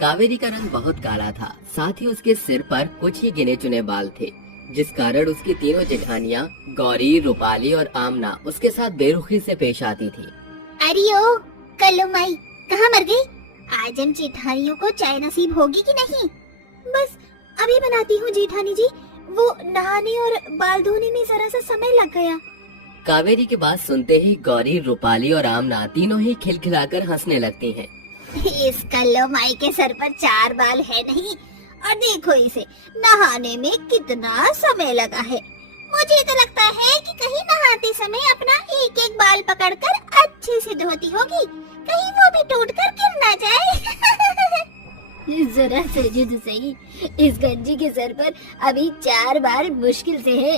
कावेरी का रंग बहुत काला था, साथ ही उसके सिर पर कुछ ही गिने चुने बाल थे, जिस कारण उसकी तीनों जेठानियां गौरी, रूपाली और आमना उसके साथ बेरुखी से पेश आती थी। अरे ओ कल्लो माई, कहाँ मर गई? आज हम जेठानियों को चाय नसीब होगी कि नहीं? बस अभी बनाती हूँ जेठानी जी, वो नहाने और बाल धोने में जरा सा समय लग गया। कावेरी की बात सुनते ही गौरी, रूपाली और आमना तीनों ही खिलखिलाकर हंसने लगती हैं। इस कल्लो माई के सर पर 4 बाल है नहीं, और देखो इसे नहाने में कितना समय लगा है। मुझे तो लगता है कि कहीं नहाते समय अपना एक एक बाल पकड़कर अच्छे से धोती होगी, कहीं वो भी टूटकर गिर ना जाए। जरा सोचो तो सही, इस गंजी के सर पर अभी 4 बाल मुश्किल से है।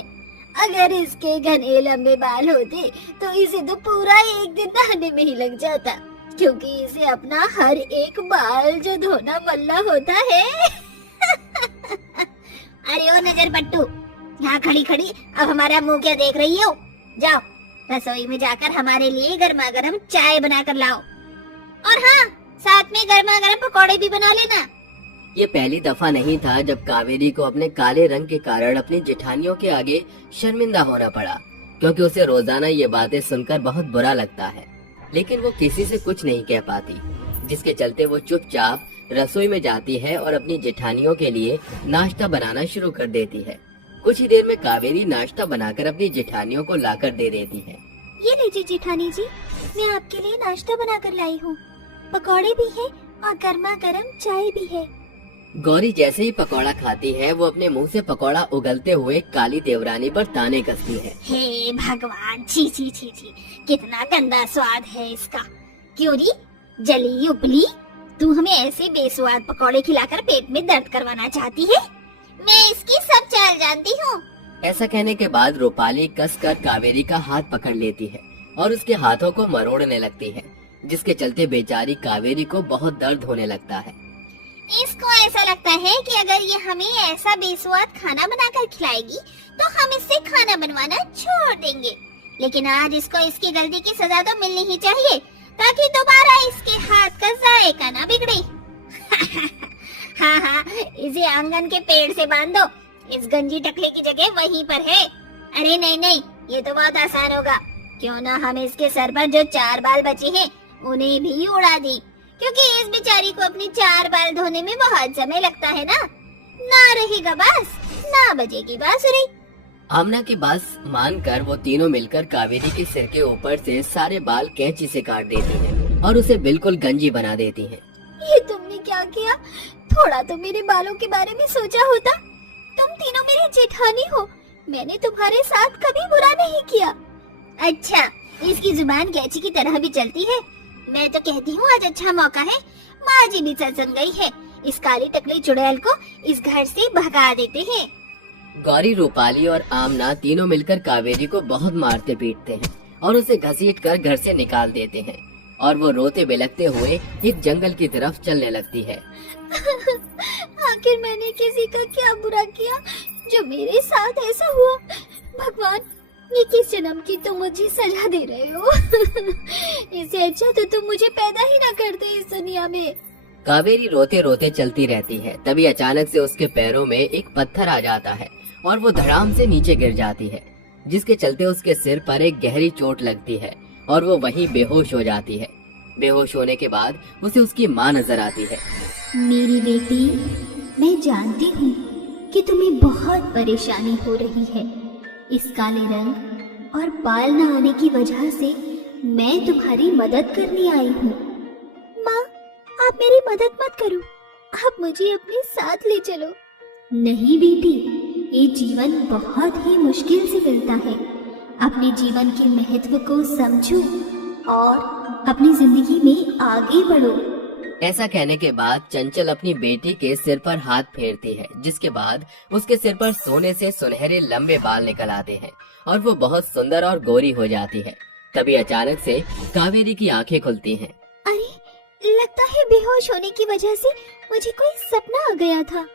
अगर इसके घने लंबे बाल होते तो इसे तो पूरा एक दिन नहाने में ही लग जाता, क्योंकि इसे अपना हर एक बाल जो धोना मल्ला होता है। अरे ओ नजर पट्टू, यहाँ खड़ी खड़ी अब हमारा मुंह क्या देख रही हो? जाओ रसोई में जाकर हमारे लिए गर्मा गर्म चाय बनाकर लाओ, और हाँ साथ में गर्मा गर्म पकौड़े भी बना लेना। ये पहली दफा नहीं था जब कावेरी को अपने काले रंग के कारण अपनी जेठानियों के आगे शर्मिंदा होना पड़ा, क्योंकि उसे रोजाना ये बातें सुनकर बहुत बुरा लगता है, लेकिन वो किसी से कुछ नहीं कह पाती, जिसके चलते वो चुपचाप रसोई में जाती है और अपनी जेठानियों के लिए नाश्ता बनाना शुरू कर देती है। कुछ ही देर में कावेरी नाश्ता बनाकर अपनी जेठानियों को लाकर दे देती है। ये लीजिए जेठानी जी, मैं आपके लिए नाश्ता बनाकर लाई हूँ। पकौड़े भी हैं और गर्मा गर्म चाय भी है। गौरी जैसे ही पकौड़ा खाती है, वो अपने मुंह से पकौड़ा उगलते हुए काली देवरानी पर ताने कसती है। हे भगवान, छी छी छी छी, कितना गंदा स्वाद है इसका। क्यों री जली उपली, तू हमें ऐसे बेस्वाद पकौड़े खिलाकर पेट में दर्द करवाना चाहती है? मैं इसकी सब चाल जानती हूँ। ऐसा कहने के बाद रूपाली कसकर कावेरी का हाथ पकड़ लेती है और उसके हाथों को मरोड़ने लगती है, जिसके चलते बेचारी कावेरी को बहुत दर्द होने लगता है। इसको ऐसा लगता है कि अगर ये हमें ऐसा बेस्वाद खाना बनाकर खिलाएगी तो हम इससे खाना बनवाना छोड़ देंगे, लेकिन आज इसको इसकी गलती की सजा तो मिलनी ही चाहिए, ताकि दोबारा इसके हाथ का जायका ना बिगड़े। हाँ हाँ, इसे आंगन के पेड़ से बांध दो, इस गंजी टकले की जगह वहीं पर है। अरे नहीं नहीं, ये तो बहुत आसान होगा। क्यों ना हम इसके सर पर जो 4 बाल बचे हैं उन्हें भी उड़ा दी, क्योंकि इस बेचारी को अपनी 4 बाल धोने में बहुत समय लगता है ना। ना रहेगा बांस, ना बजेगी बांसुरी। आमना की बात मानकर वो तीनों मिलकर कावेरी के सिर के ऊपर से सारे बाल कैंची से काट देती हैं और उसे बिल्कुल गंजी बना देती हैं। ये तुमने क्या किया? थोड़ा तो मेरे बालों के बारे में सोचा होता। तुम तीनों मेरी जेठानी हो, मैंने तुम्हारे साथ कभी बुरा नहीं किया। अच्छा, इसकी जुबान कैंची की तरह भी चलती है। मैं तो कहती हूँ आज अच्छा मौका है, माँ जी भी सत्संग गई है, इस काली टकली चुड़ैल को इस घर से भगा देते हैं। गौरी, रूपाली और आमना तीनों मिलकर कावेरी को बहुत मारते पीटते हैं और उसे घसीट कर घर से निकाल देते हैं, और वो रोते बिलखते हुए एक जंगल की तरफ चलने लगती है। आखिर मैंने किसी का क्या बुरा किया जो मेरे साथ ऐसा हुआ? भगवान, ये किस जन्म की तुम मुझे सजा दे रहे हो? इससे अच्छा तो तुम मुझे पैदा ही ना करते इस दुनिया में। कावेरी रोते रोते चलती रहती है। तभी अचानक से उसके पैरों में एक पत्थर आ जाता है और वो धड़ाम से नीचे गिर जाती है, जिसके चलते उसके सिर पर एक गहरी चोट लगती है और वो वहीं बेहोश हो जाती है। बेहोश होने के बाद उसे उसकी माँ नजर आती है। मेरी बेटी, मैं जानती हूँ कि तुम्हें बहुत परेशानी हो रही है। इस काले रंग और बाल न आने की वजह से मैं तुम्हारी मदद करने आई हूँ। माँ, आप मेरी मदद मत करो, आप मुझे अपने साथ ले चलो। नहीं बेटी, ये जीवन बहुत ही मुश्किल से मिलता है। अपने जीवन के महत्व को समझो और अपनी जिंदगी में आगे बढ़ो। ऐसा कहने के बाद चंचल अपनी बेटी के सिर पर हाथ फेरती है, जिसके बाद उसके सिर पर सोने से सुनहरे लंबे बाल निकल आते हैं और वो बहुत सुंदर और गोरी हो जाती है। तभी अचानक से कावेरी की आंखें खुलती हैं। अरे, लगता है बेहोश होने की वजह से मुझे कोई सपना आ गया था।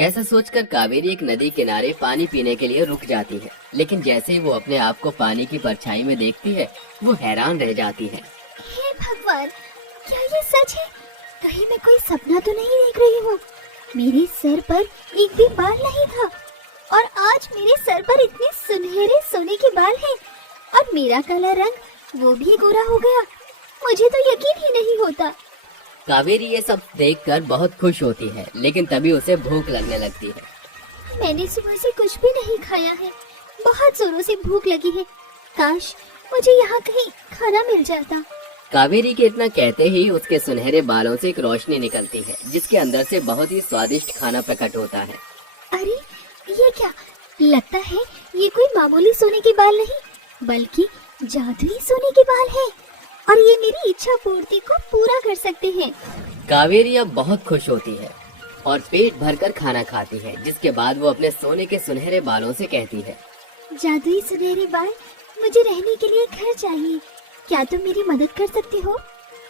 ऐसा सोचकर कावेरी एक नदी किनारे पानी पीने के लिए रुक जाती है, लेकिन जैसे ही वो अपने आप को पानी की परछाई में देखती है, वो हैरान रह जाती है। हे भगवान, क्या ये सच है? कहीं मैं कोई सपना तो नहीं देख रही हूँ। मेरे सर पर एक भी बाल नहीं था और आज मेरे सर पर इतने सुनहरे सोने के बाल हैं और मेरा काला रंग वो भी गोरा हो गया। मुझे तो यकीन ही नहीं होता। कावेरी ये सब देखकर बहुत खुश होती है, लेकिन तभी उसे भूख लगने लगती है। मैंने सुबह से कुछ भी नहीं खाया है, बहुत जोरों से भूख लगी है। काश मुझे यहाँ कहीं खाना मिल जाता। कावेरी के इतना कहते ही उसके सुनहरे बालों से एक रोशनी निकलती है, जिसके अंदर से बहुत ही स्वादिष्ट खाना प्रकट होता है। अरे ये क्या, लगता है ये कोई मामूली सोने के बाल नहीं बल्कि जादुई सोने के बाल है और ये मेरी इच्छा पूर्ति को पूरा कर सकते हैं। कावेरी अब बहुत खुश होती है और पेट भरकर खाना खाती है, जिसके बाद वो अपने सोने के सुनहरे बालों से कहती है, जादुई सुनहरे बाल, मुझे रहने के लिए घर चाहिए, क्या तुम मेरी मदद कर सकते हो?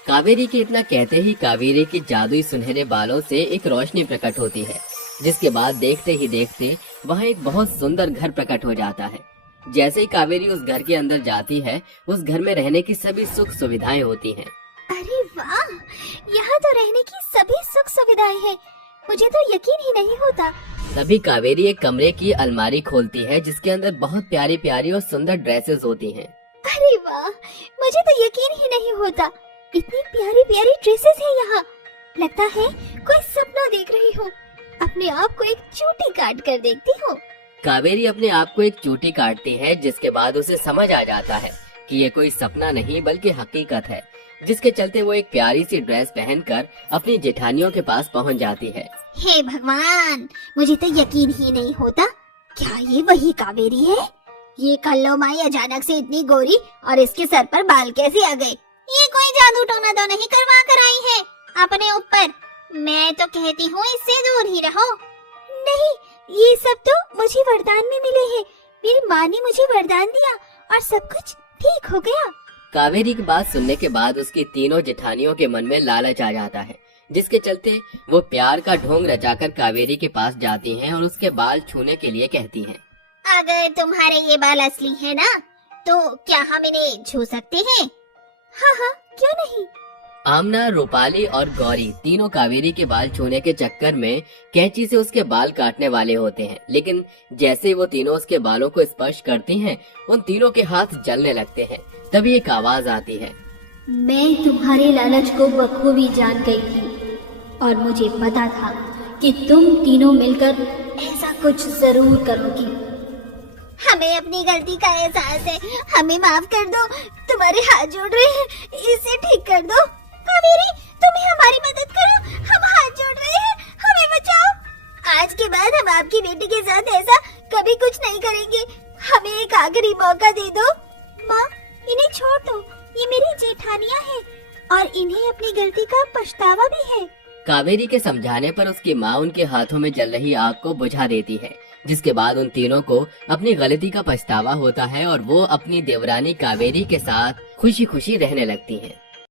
कावेरी के इतना कहते ही कावेरी की जादुई सुनहरे बालों से एक रोशनी प्रकट होती है, जिसके बाद देखते ही देखते वहाँ एक बहुत सुंदर घर प्रकट हो जाता है। जैसे ही कावेरी उस घर के अंदर जाती है, उस घर में रहने की सभी सुख सुविधाएं होती हैं। अरे वाह, यहाँ तो रहने की सभी सुख सुविधाएं हैं, मुझे तो यकीन ही नहीं होता। तभी कावेरी एक कमरे की अलमारी खोलती है, जिसके अंदर बहुत प्यारी प्यारी और सुंदर ड्रेसेस होती हैं। अरे वाह, मुझे तो यकीन ही नहीं होता, इतनी प्यारी प्यारी ड्रेसेस हैं यहाँ। लगता है कोई सपना देख रही हूँ। अपने आप को एक चोटी काट कर देखती हूँ। कावेरी अपने आप को एक चोटी काटती है, जिसके बाद उसे समझ आ जाता है कि ये कोई सपना नहीं बल्कि हकीकत है, जिसके चलते वो एक प्यारी सी ड्रेस पहनकर अपनी जेठानियों के पास पहुंच जाती है। हे भगवान, मुझे तो यकीन ही नहीं होता, क्या ये वही कावेरी है? ये कल्लो माई अचानक से इतनी गोरी और इसके सर पर बाल कैसे आ गए? ये कोई जादू टोना तो नहीं करवा कर आई है अपने ऊपर? मैं तो कहती हूँ इससे दूर ही रहो। नहीं, ये सब तो मुझे वरदान में मिले हैं। मेरी माँ ने मुझे वरदान दिया और सब कुछ ठीक हो गया। कावेरी की बात सुनने के बाद उसकी तीनों जेठानियों के मन में लालच आ जाता है, जिसके चलते वो प्यार का ढोंग रचाकर कावेरी के पास जाती हैं और उसके बाल छूने के लिए कहती हैं। अगर तुम्हारे ये बाल असली है ना, तो क्या हम इन्हें छू सकते हैं? हाँ हाँ, क्यों नहीं। आमना, रूपाली और गौरी तीनों कावेरी के बाल छूने के चक्कर में कैंची से उसके बाल काटने वाले होते हैं, लेकिन जैसे वो तीनों उसके बालों को स्पर्श करती हैं, उन तीनों के हाथ जलने लगते हैं। तभी एक आवाज आती है, मैं तुम्हारे लालच को बखूबी जान गई थी और मुझे पता था कि तुम तीनों मिलकर ऐसा कुछ जरूर करोगी। हमें अपनी गलती का एहसास है, हमें माफ कर दो, तुम्हारे हाथ जोड़ रहे हैं, इसे ठीक कर दो। कावेरी, तुम्हें हमारी मदद करो, हम हाथ जोड़ रहे हैं, हमें बचाओ। आज के बाद हम आपकी बेटी के साथ ऐसा कभी कुछ नहीं करेंगे, हमें एक आखिरी मौका दे दो। माँ, इन्हें छोड़ दो, ये मेरी जेठानियाँ हैं और इन्हें अपनी गलती का पछतावा भी है। कावेरी के समझाने पर उसकी माँ उनके हाथों में जल रही आग को बुझा देती है, जिसके बाद उन तीनों को अपनी गलती का पछतावा होता है और वो अपनी देवरानी कावेरी के साथ खुशी खुशी रहने लगती हैं।